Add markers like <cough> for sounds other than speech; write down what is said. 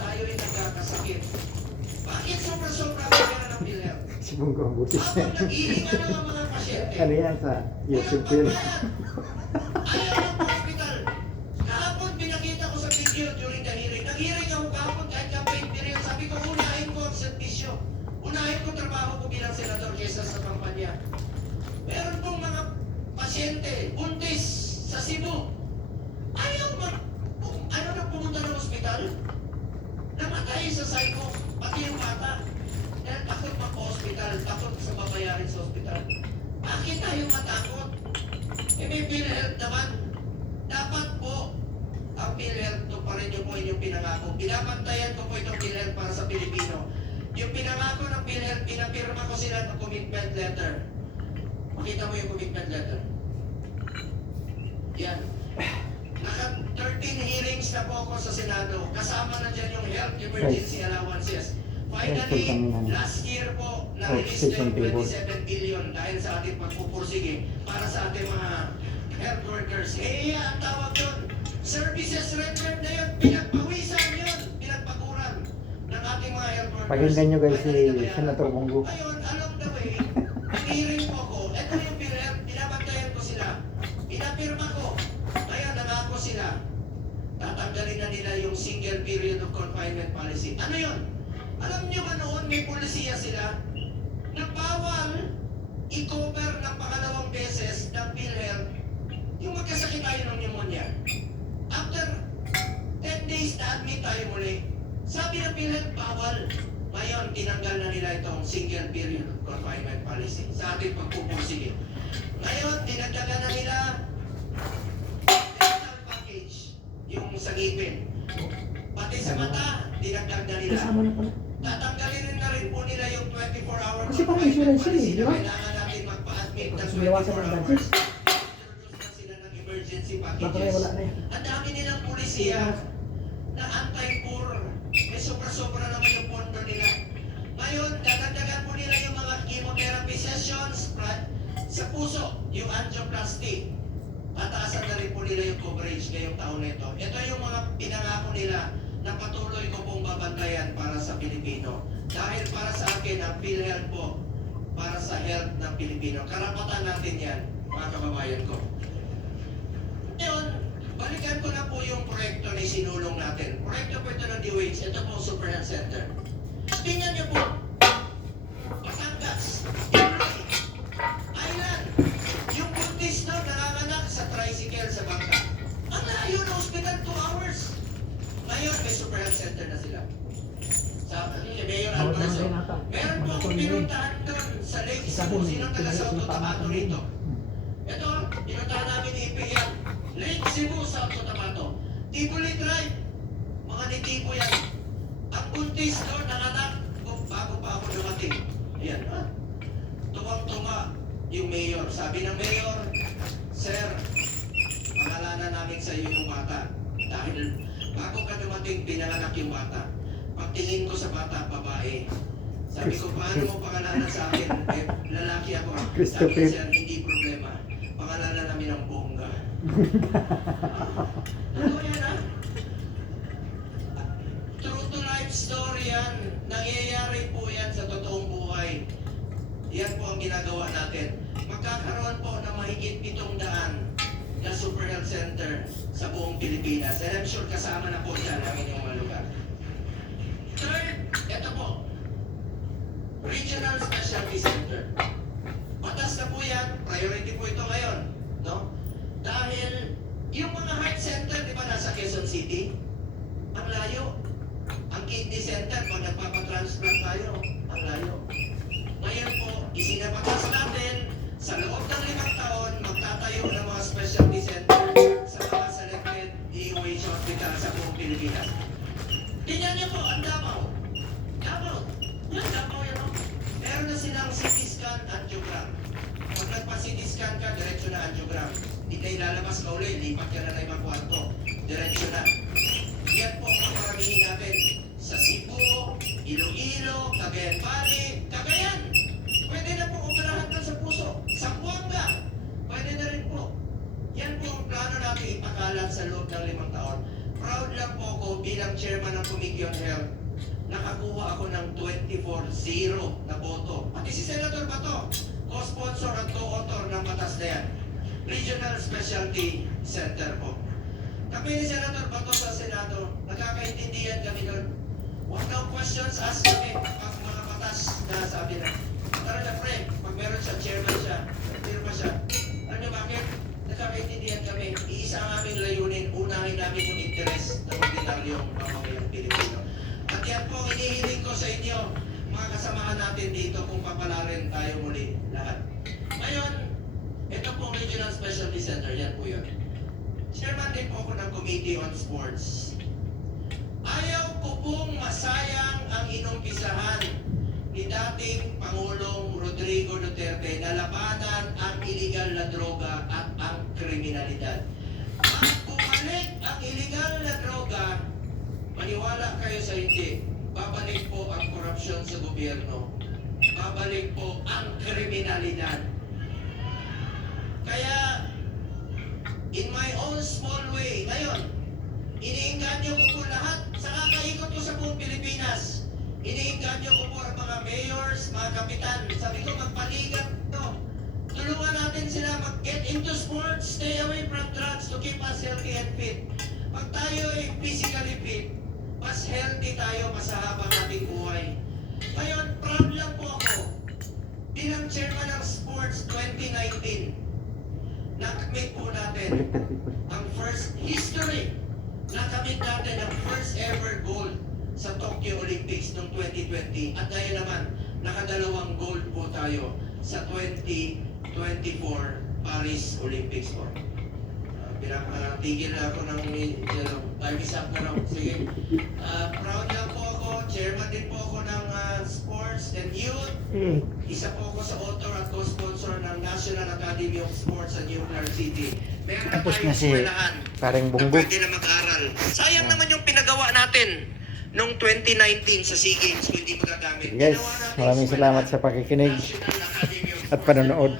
tayo'y nagkakasakit. Bakit sobra-sobra <laughs> ang pera ng PhilHealth? Si Bungo ang butis Habang nag-iinga ng ang mga pasyente, Ano yan sa YouTube ko yun? Ayaw ng hospital. Kahapon pinakita ko sa video during the hearing. Nag-hearing ako kahapon kahit campaign period. Sabi ko, unahin ko ang servisyo. Unahin ko trabaho ko bilang senador kesa sa kampanya. Meron pong mga pasyente, buntis sa Cebu. Ayaw mag... ano na pumunta ng ospital? Namatay sa psycho, pati yung bata. Dahil takot mag-hospital, takot sa babayarin sa ospital. Bakit tayo matakot? Eh, may PhilHealth naman. Dapat po, ang PhilHealth, to pa rin yung po inyong pinangako. Binabantayan ko po itong PhilHealth para sa Pilipino. Yung pinangako ng PhilHealth, pinapirma ko sila ng commitment letter. Makita mo yung commitment letter. Yan. Naka 13 hearings na po ako sa Senado. Kasama na dyan yung health emergency allowances. Finally, last year po, na-release na yung table. 27 billion dahil sa ating pagpupursige para sa ating mga health workers. Eh, ang tawag doon, services rendered na yun, pinagpawisan yun, pinagpaguran ng ating mga health workers. Pakinggan nyo guys si Senator. Bongo. Ngayon, tatanggalin na nila yung single period of confinement policy. Ano yun? Alam niyo ba noon may polisiya sila na bawal i-cover ng pangalawang beses ng PhilHealth yung magkasakit tayo ng pneumonia. After 10 days na admit tayo muli, sabi ng PhilHealth bawal. Ngayon, tinanggal na nila itong single period of confinement policy sa ating pagpupursige. Ngayon, dinagdagan na nila yung sa ngipin. Pati sa mata, dinagdag na nila. Kasama na pala. Tatanggalin rin na rin po nila yung 24 hour Kasi pang insurance yun eh, di ba? Kailangan natin magpa-admit ng Tapos 24 bawasan ng hours. sila ng emergency Baka packages. wala na yan. Ang dami nilang pulisiya na anti-poor. May sobra-sobra naman yung pondo nila. Ngayon, dadagdagan po nila yung mga chemotherapy sessions sa puso, yung angioplasty. Tataasan na rin po nila yung coverage ngayong taon na ito. Ito yung mga pinangako nila na patuloy ko pong babantayan para sa Pilipino. Dahil para sa akin, ang PhilHealth po, para sa health ng Pilipino. Karapatan natin yan, mga kababayan ko. Ngayon, balikan ko na po yung proyekto na sinulong natin. Proyekto po ito ng DOH. Ito po Super Health Center. Tingnan niyo po. Batangas. Pinoy, Island. Yung buntis na nanganganak sa tricycle sa bangka. Ang layo ng hospital, 2 hours. Health Center na sila. Sa ano Mayor ata. Meron po akong pinuntahan doon sa Lake Cebu. Sinong taga South Cotabato rito? rin. Ito, pinuntahan namin ni Ipiyan. Lake Cebu, South Cotabato. Tibuli Drive. Mga nitibo yan. Ang buntis doon, nanganak, kung bago pa ako dumating. Ayan, ha? Tuwang-tunga yung mayor. Sabi ng mayor, Sir, pangalanan namin sa iyo yung bata. Dahil bago ka dumating, pinanganak yung bata. Pagtingin ko sa bata, babae. Sabi ko, paano mo pangalanan sa akin? Eh, lalaki ako. Sabi niya, sir, hindi problema. Pangalanan namin ang bongga. <laughs> Ano yan, ha? True to life story yan. Nangyayari po yan sa totoong buhay. Yan po ang ginagawa natin. Magkakaroon po ng mahigit pitong daan Pilipinas. And I'm sure kasama na po dyan ang inyong mga lugar. Third, ito po. Regional Specialty Center. Batas na po yan. Priority po ito ngayon. No? Dahil yung mga heart center, di ba, nasa Quezon City? Ang layo. Ang kidney center, kung nagpapatransplant tayo, Scan, angiogram. Pag nagpa-CT scan ka, diretso na angiogram. Hindi na ilalabas ka uli, lipat ka na na ibang kwarto. Diretso na. Yan po ang paramihin natin sa Cebu, Iloilo, Cagayan Valley, Cagayan. Pwede na po operahan doon sa puso. Sa Buanga, pwede na rin po. Yan po ang plano natin ipakalat sa loob ng limang taon. proud lang po ako bilang chairman ng Committee on Health. Nakakuha ako ng 24-0 na boto. Pati si Senator Bato, co-sponsor at co-author ng batas na yan. Regional Specialty Center po. Kami ni Senator Bato sa Senado, nagkakaintindihan kami doon. Huwag daw questions ask kami pag mga batas na sabi na. Tara na pre, pag meron siya, chairman siya, firma siya. Ano niyo bakit? Nagkakaintindihan kami. Iisa ang aming layunin, unahin namin yung interes ng ordinaryong mamamayang Pilipino. At yan po, ang inihiling ko sa inyo, mga kasamahan natin dito kung papalarin tayo muli lahat. Ngayon, ito pong Regional Specialty Center, yan po yun. Chairman din po ako ng Committee on Sports. Ayaw ko pong masayang ang inumpisahan ni dating Pangulong Rodrigo Duterte na labanan ang iligal na droga at ang kriminalidad. At bumalik ang iligal na droga, maniwala kayo sa hindi, babalik po ang korupsyon sa gobyerno. Babalik po ang kriminalidad. Kaya, in my own small way, ngayon, iniinganyo ko po lahat sa kakaikot ko sa buong Pilipinas. Iniinganyo ko po ang mga mayors, mga kapitan. Sabi ko, magpaligat to. Tulungan natin sila mag-get into sports, stay away from drugs to keep us healthy and fit. Pag tayo ay physically fit, mas healthy tayo, mas haba nating buhay. Ngayon, proud lang po ako bilang chairman ng Sports 2019 nakamit po natin ang first history nakamit natin ang first ever gold sa Tokyo Olympics noong 2020 at dahil naman nakadalawang gold po tayo sa 2024 Paris Olympics po. Uh, Pinapatigil na ako ng uh, time is up na raw. Sige. Ah, proud lang po Chairman din po ako ng ah, Sports and Youth. Eh, Isa po ako sa author at co-sponsor ng National Academy of Sports sa Nuclear City. Meron na Tapos na si Parang na bungbog. pwede na mag-aral. Sayang naman yung pinagawa natin noong 2019 sa SEA Games kung hindi magagamit. Natin maraming salamat sa pakikinig at panonood.